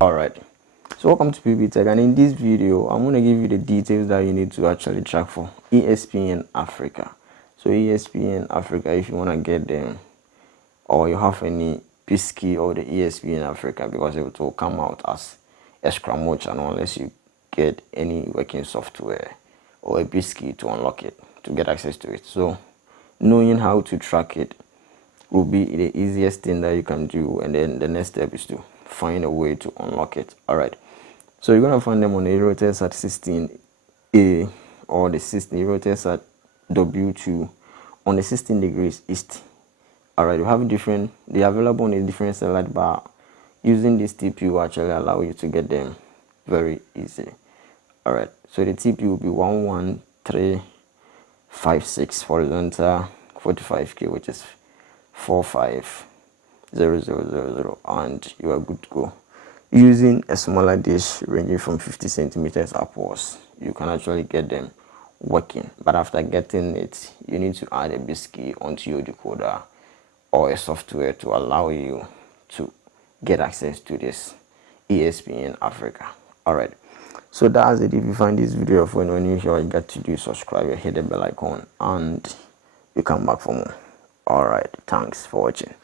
Alright, so welcome to Pbteck, and in this video I'm going to give you the details that you need to actually track for ESPN Africa. So ESPN Africa, if you want to get them or you have any pisky or the ESPN Africa, because it will come out as a Scrum channel unless you get any working software or a pisky to unlock it, to get access to it. So knowing how to track it will be the easiest thing that you can do, and then the next step is to find a way to unlock it. Alright, so you're gonna find them on the rotators at 16A or the 16 rotators at W2 on the 16 degrees east. Alright, you have different, they are available on a different satellite bar. Using this TP will actually allow you to get them very easily. Alright, so the TP will be 11356 horizontal 45K, which is 450000, and you are good to go. Using a smaller dish ranging from 50 centimeters upwards, you can actually get them working. But after getting it, you need to add a biscuit onto your decoder or a software to allow you to get access to this ESPN Africa. Alright, so that's it. If you find this video of when you're here, all you got to do is subscribe and hit the bell icon, and you come back for more. Alright, thanks for watching.